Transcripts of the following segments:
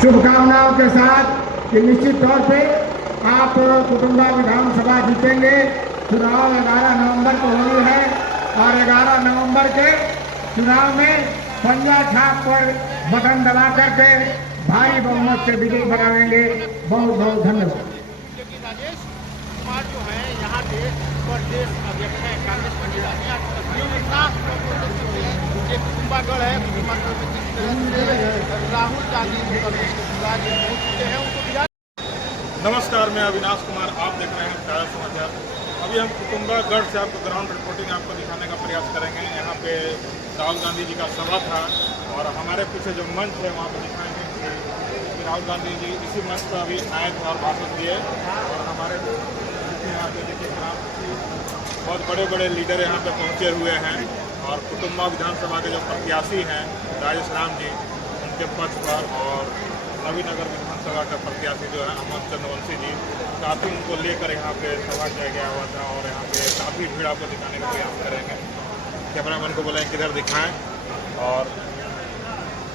शुभकामनाओं के साथ कि निश्चित तौर पे आप कुटुंबा विधानसभा जीतेंगे। चुनाव 11 नवंबर को होनी है और 11 नवंबर के चुनाव में पंजा छाप पर बटन दबा करके भारी बहुमत से विजयी बनाएंगे। बहुत बहुत धन्यवाद। राजेश कुमार जो है यहाँ के प्रदेश अध्यक्ष है कांग्रेस पार्टी कुटुम्बागढ़ है। कुटुम्बागढ़ में जिस तरह से राहुल गांधी हैं उनको। नमस्कार, मैं अविनाश कुमार, आप देख रहे हैं ताज़ा समाचार। अभी हम कुटुम्बागढ़ से आपको ग्राउंड रिपोर्टिंग आपको दिखाने का प्रयास करेंगे। यहाँ पे राहुल गांधी जी का सभा था और हमारे पीछे जो मंच है वहाँ पर दिखाएंगे कि राहुल गांधी जी इसी मंच पर अभी आए थे और भाषण दिए। और हमारे यहाँ पे देखिए बहुत बड़े बड़े लीडर यहाँ पे पहुँचे हुए हैं और कुटुम्बा विधानसभा के जो प्रत्याशी हैं राजेश राम जी, उनके पक्ष पर, और नवीनगर विधानसभा का प्रत्याशी जो है अमन चंद्रवंशी जी, काफ़ी उनको लेकर यहाँ पे सभा किया गया हुआ था और यहाँ पे काफ़ी भीड़ आपको दिखाने का प्रयास करेंगे। कैमरामैन को बोलें किधर दिखाएं। और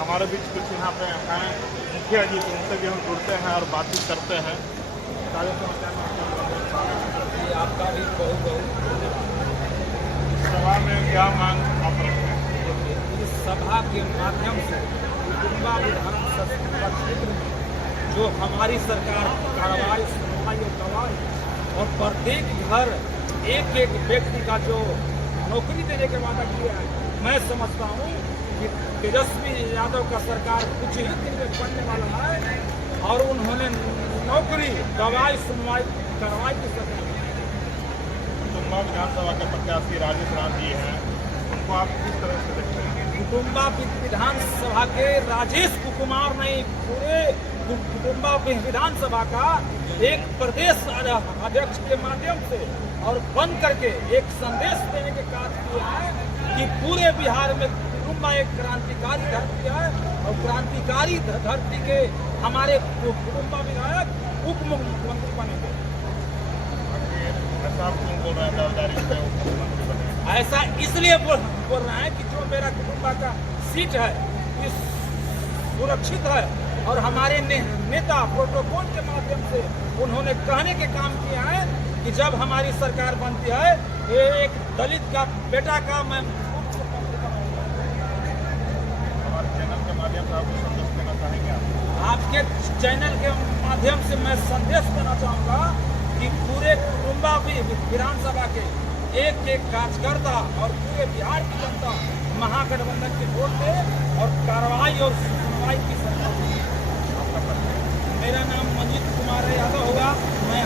हमारे बीच कुछ यहाँ पे हैं मुखिया जी, तो उनसे भी हम जुड़ते हैं और बातचीत करते हैं। आपका भी बहुत सभा में क्या मांग आप रखते हैं? इस सभा के माध्यम से कुटुम्बा विधानसभा क्षेत्र में जो हमारी सरकार कार्रवाई सुनवाई और दवाई और प्रत्येक घर एक एक व्यक्ति का जो नौकरी देने के वादा किया है, मैं समझता हूँ कि तेजस्वी यादव का सरकार कुछ ही दिन में बनने वाला है और उन्होंने नौकरी दवाई सुनवाई कार्रवाई की सरकार। कुटुम्बा विधानसभा के प्रत्याशी राजेश राम जी हैं, उनको आप किस तरह से देखते हैं? कुटुम्बा विधानसभा के राजेश कुमार नहीं, पूरे कुटुम्बा विधानसभा का एक प्रदेश अध्यक्ष के माध्यम से और बन करके एक संदेश देने के कार्य किया है कि पूरे बिहार में कुटुम्बा एक क्रांतिकारी धरती है और क्रांतिकारी धरती के हमारे कुटुम्बा विधायक उप मुख्यमंत्री बनेंगे। ऐसा आप क्यों बोल रहे हैं दावेदारी से मुख्यमंत्री बने? ऐसा इसलिए बोल रहे हैं कि जो मेरा कुटुम्बा का सीट है ये सुरक्षित है और हमारे नेता प्रोटोकॉल के माध्यम से उन्होंने कहने के काम किया है कि जब हमारी सरकार बनती है एक दलित का बेटा का मैं हमारे चैनल के माध्यम से आपको संदेश देना चाहेंगे? आपके चैनल के माध्यम से मैं संदेश देना चाहूँगा कि पूरे कुटुम्बा विधानसभा के एक एक कार्यकर्ता और पूरे बिहार की जनता महागठबंधन के वोट दे और कार्रवाई और सुनवाई की सरकार। मेरा नाम मंजीत कुमार यादव होगा, मैं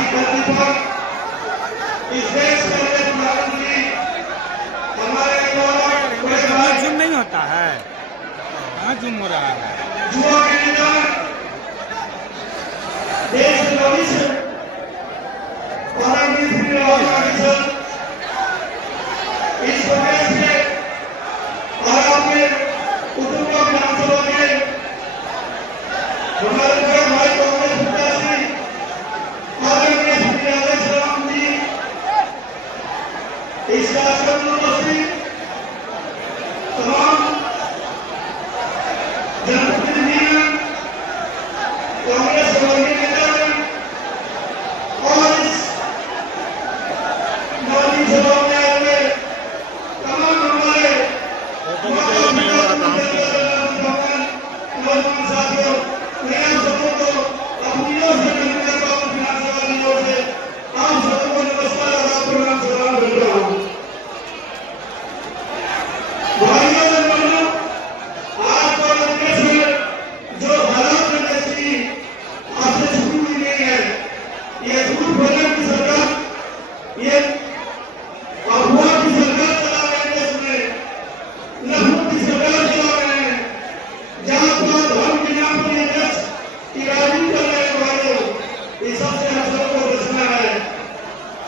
ऐसी धरती पर इस देश के अंदर प्रधानमंत्री हमारे द्वारा जूम नहीं होता है, कहाँ जूम हो रहा है? युवा के नेता देश के भविष्य प्रधानमंत्री इस प्रदेश के और अपने कुटुंबा विधानसभा के हमारे बड़े भाई कांग्रेस प्रत्याशी आदरणीय श्री आदेश राम जी इस कार्यक्रम में उपस्थित तमाम जनप्रतिनिधि कांग्रेस वर्गीय नेता और इस मौलिक सभा में आए हुए तमाम हमारे नौजवान साथियों, मैं आप सबको अपनी ओर से विधानसभा की ओर से आप सबको नमस्कार और आप प्रणाम सलाम करता हूँ। भाइयों और बहनों, आज भारत देश में जो हालात में देश की आपसे छुपी हुई नहीं है, ये झूठ बोलने की सरकार, ये अफवाह की सरकार चला रहे हैं देश में, नफरत की सरकार चला रहे हैं, जहाँ पर धर्म के नाम पर ये देश की राजनीति कर रहे हैं। भाइयों, इस सबसे हम सबको बचना है।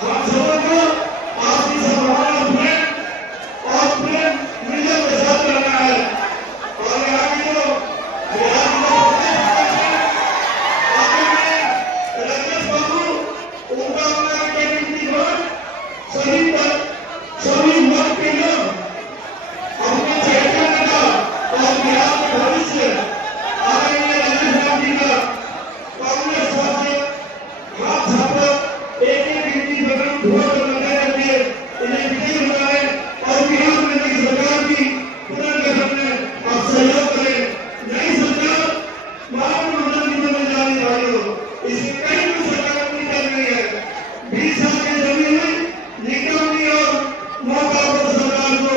हम सबको आपसी सद्भावना और प्रेम मिलकर के साथ रहना है। और यहाँ की जो बिहार में राकेश बाबू, उनका अपना कैबिनेट वोट सभी मत के लोग अपने चेहरे का और बिहार के भविष्य आदरणीय राजेश राम जी का कांग्रेस से हाथ थापर एक गिनती बदल वोट करने के लिए इन्हें विजयी बनाए और बिहार में नई सरकार की पुनर्गठन में आप सहयोग करें। नई सरकार महागठबंधन की बनने जा रही है भाइयों, इसकी कई भी सरकार नहीं चल रही है। 20 साल की जमी हुई निकलनी और मौका पर सरकार को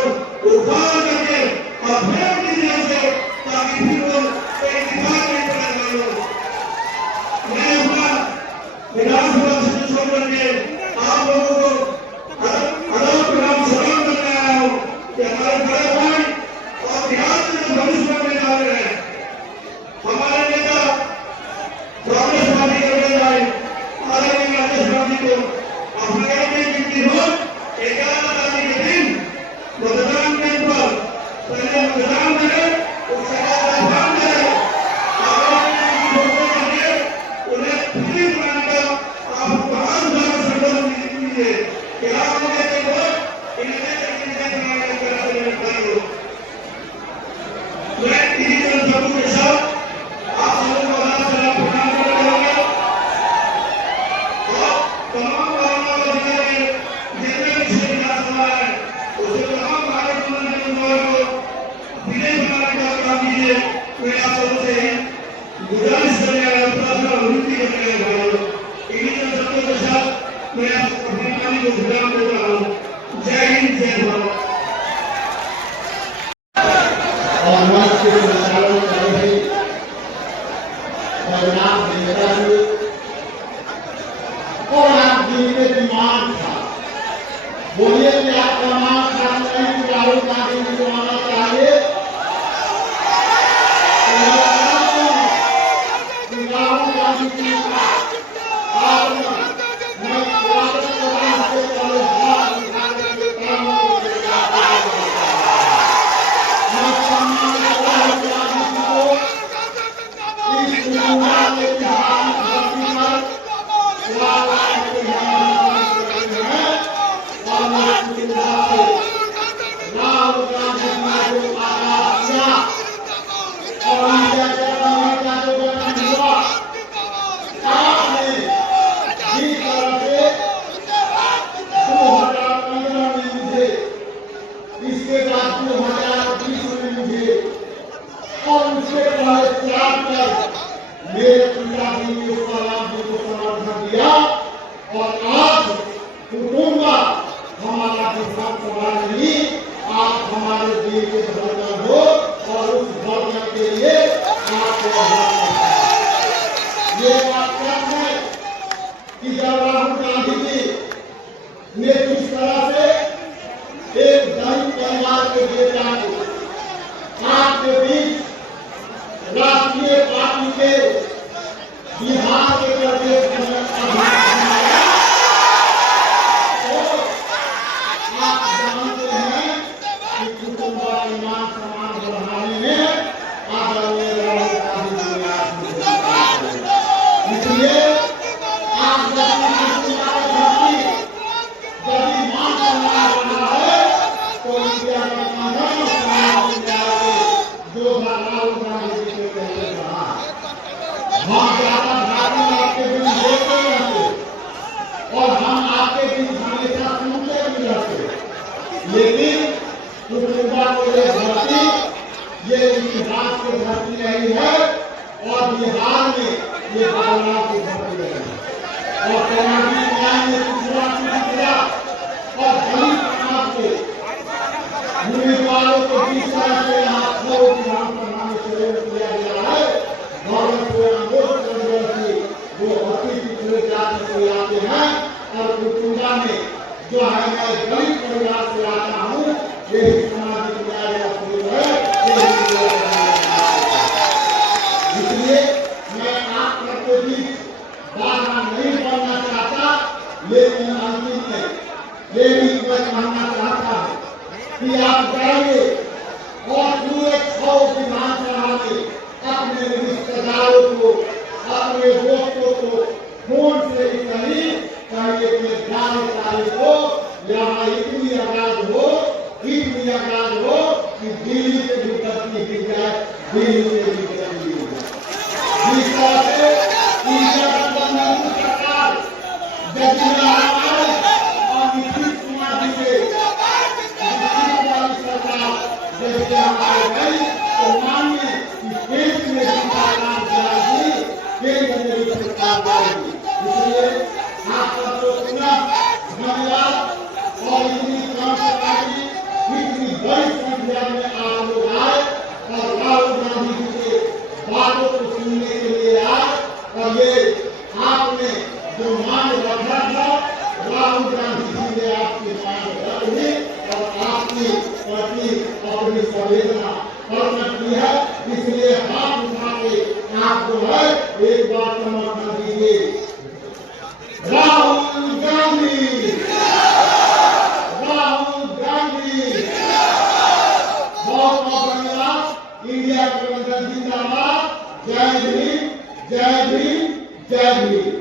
उखाड़ करके और फेंक दीजिए उसे, ताकि फिर वो कहीं दिखाई नहीं पड़े भाइयों। मैं अपना विधानसभा क्षेत्र छोड़ करके आप लोगों को आदाब प्रणाम सलाम करने आया हूँ कि हमारे बड़े भाई और बिहार में जो भविष्य बनने जा रहे हैं, हमारे नेता कांग्रेस पार्टी के बड़े भाई आदरणीय राजेश राम जी को अपना एक गिनती वोट 11 तारीख के दिन मतदान केंद्र पर पहले मतदान करें, उसके बाद आह्वान करें। उन्हें फ्री बनाने का आप बहुत बड़ा संकल्प लीजिए कि आप लोगों के वोट इन्हें बनाने का प्रयास करें। मैं इन्हीं जनसभा के साथ आप सबों को हाथ से प्रणाम करता हूँ और तमाम औरंगाबाद जिले में जितने भी क्षेत्र विधानसभा है उसे तमाम महागठबंधन के उम्मीदवारों को विजयी बनाने का काम कीजिए। मैं आप सबों से ही गुजारिश करने आया, प्रार्थना विनती करने आया भाइयों। इन्हीं जनसभा के साथ मैं आप अपनी वाणी को विराम देता हूँ। जय हिंद, जय भारत। और मंच के संचालन कर रहे परिणाम नेता जी और आप जिनके डिमांड था, बोलिए कि आपका नाम नहीं कि राहुल गांधी जी को आना चाहिए। राहुल गांधी जी मेरे पिताजी ने उस सलाम जी को समर्थन दिया और आज कुटुंबा हमारा किसान सवाल नहीं, आप हमारे दिल के धड़कन हो और उस धड़कन के लिए आपको ये बात है कि जब ये इतिहास की धरती रही है और बिहार में ये बदलाव की धरती रही है। और सामाजिक न्याय में पिछड़ा और दलित समाज के उम्मीदवारों को जिस तरह से यहाँ विधानसभा में चयन किया गया है, गौरव जैसे जो अति पिछड़े जाति से आते हैं और कुटुंबा में जो है मैं दलित परिवार से आता हूँ, यही सामाजिक न्याय का फूल है। इसलिए मैं आप सबके बीच बात नहीं करना चाहता, लेकिन अंतिम में ये भी मैं कहना चाहता हूँ कि आप जाइए और पूरे 6 विधानसभा में अपने रिश्तेदारों को, अपने दोस्तों को फोन से ही कहीं चाहिए कि 11 तारीख को यहाँ इतनी आवाज हो कि दिल्ली से भी तरक्की की जाए, दिल्ली से भी तरक्की की जाए। जिस तरह से सरकार और नीतीश कुमार जी के सरकार जैसे हमारे गई तो मानिए कि केंद्र में भी सरकार जाएगी, केंद्र में भी सरकार जाएगी। इसलिए आप सबको पुनः धन्यवाद और इतनी कम सरकारी इतनी बड़ी संख्या में आप लोग आए और राहुल गांधी जी के बातों को सुनने के लिए आए और ये आपने जो मांग रखा था राहुल गांधी जी ने आपकी मांग रख ली और आपकी प्रति अपनी संवेदना प्रकट की है। इसलिए हाथ उठा के आप जो है एक बार समर्थन दीजिए। राहुल गांधी, राहुल गांधी। बहुत बहुत धन्यवाद। इंडिया गठबंधन जिंदाबाद। जय भीम, जय भीम, जय भीम।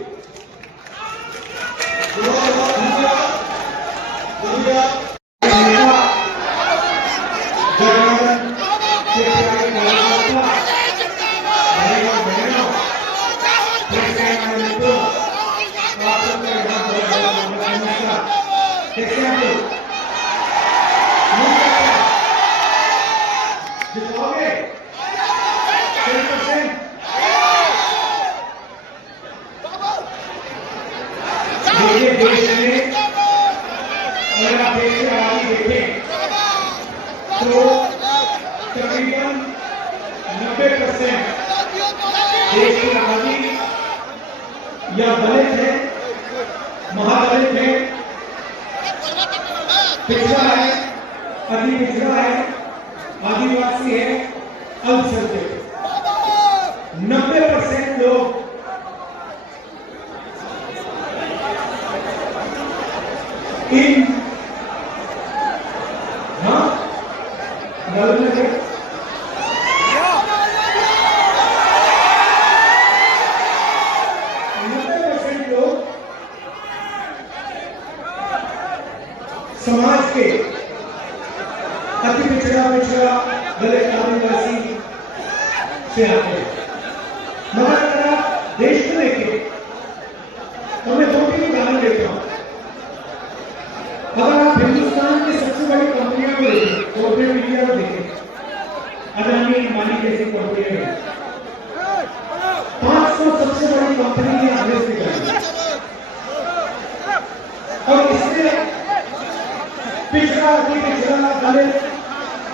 देश में अगर आप देश की आबादी देखें तो तकरीबन 90% देश की आबादी या दलित है, महादलित है, पिछड़ा है, अति पिछड़ा है, आदिवासी है, अल्पसंख्यक। 90% लोग इन लोग समाज के अति पिछड़ा दलित आदिवासी से आते हैं। मगर अगर आप देश में देखें तो मैं 2-3 उदाहरण देता हूँ। अगर आप हिंदुस्तान की सबसे बड़ी कंपनियों को देखें, कॉर्पोरेट मीडिया को देखें, अदानी अंबानी जैसी कंपनियां हैं, 500 सबसे बड़ी कंपनी की एवरेज निकाली और इसमें पिछड़ा दलित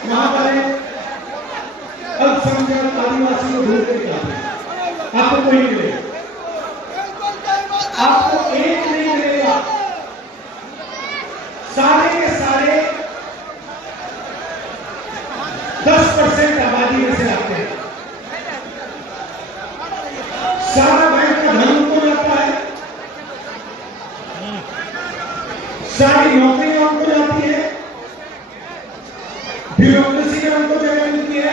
महादलित अल्पसंख्यक आदिवासी को ढूंढ के निकालते हैं। आपको कोई मिलेगा, आपको एक नहीं मिलेगा। सारे के सारे 10% आबादी में से आते हैं। सारा बैंक का धन उनको जाता है, सारी नौकरियां उनको जाती है, ब्यूरोक्रेसी में उनको जगह मिलती है।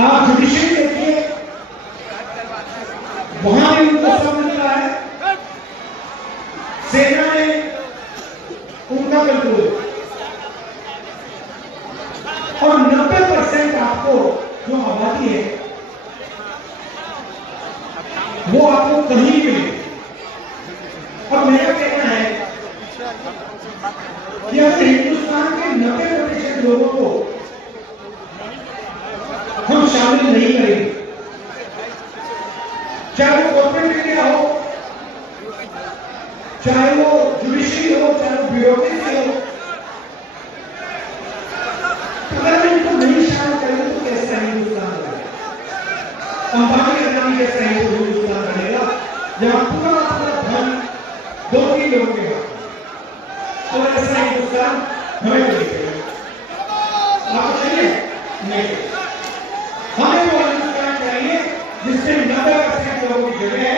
आप जुडिशरी देखिए, वहां भी उनको सब मिलता है। सेना में उनका कंट्रोल और 90% आपको जो आबादी है वो आपको कहीं मिले। और मेरा कहना है कि अगर हिंदुस्तान के 90% लोगों को हम शामिल नहीं करेंगे, चाहे वो कॉर्पोरेट मीडिया हो, चाहे वो जुडिशरी हो, चाहे वो ब्यूरोक्रेसी हो, अगर हम इनको नहीं शामिल करेंगे तो कैसा हिंदुस्तान बनेगा? अंबानी अडानी कैसा हिंदुस्तान बनेगा जहां पूरा धन 2-3 लोगों के हाथ? तो ऐसा हिंदुस्तान हमें नहीं चाहिए। आपको चाहिए? नहीं। हमें वो हिंदुस्तान चाहिए जिसमें 90% लोगों की जगह है